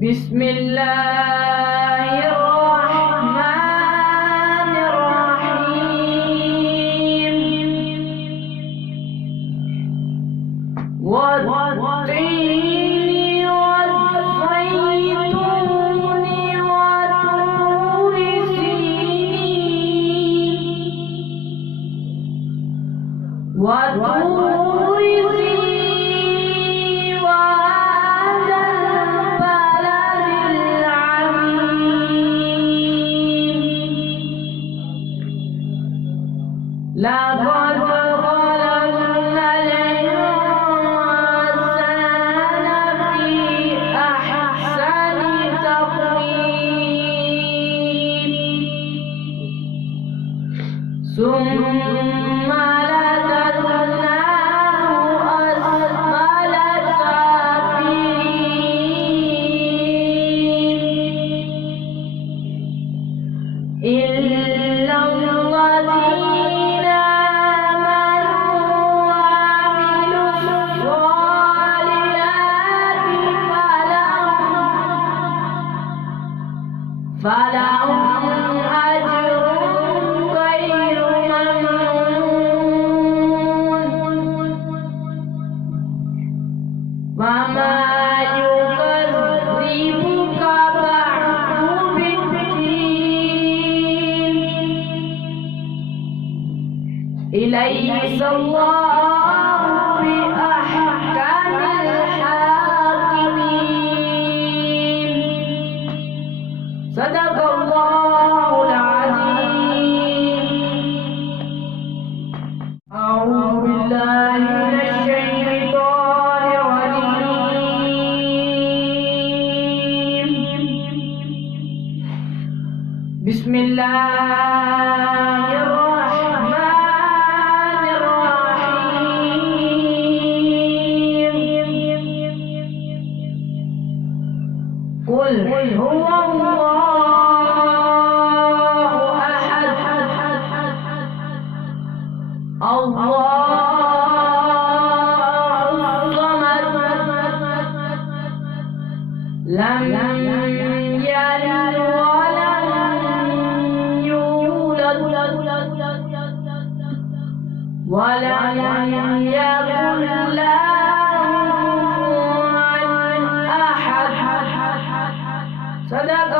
بسم الله الرحمن الرحيم والتين والزيتون وطور سينين وهذا البلد العميم لقد خلقنا الإنسان في أحسن تقويم ثم رددناه أسفل سافلين إلا الذين آمنوا وعملوا الصالحات فلهم أجر غير ممنون وما يكذبك بعد بالدين إليس الله بأحكم الحاكمين صدق الله العظيم. أعوذ بالله من الشيطان الرجيم. بسم الله الرحمن الرحيم. قل هو الله أحد الله الصمد لم يلد ولم يولد ولم يكن له كفوا أحد. صدق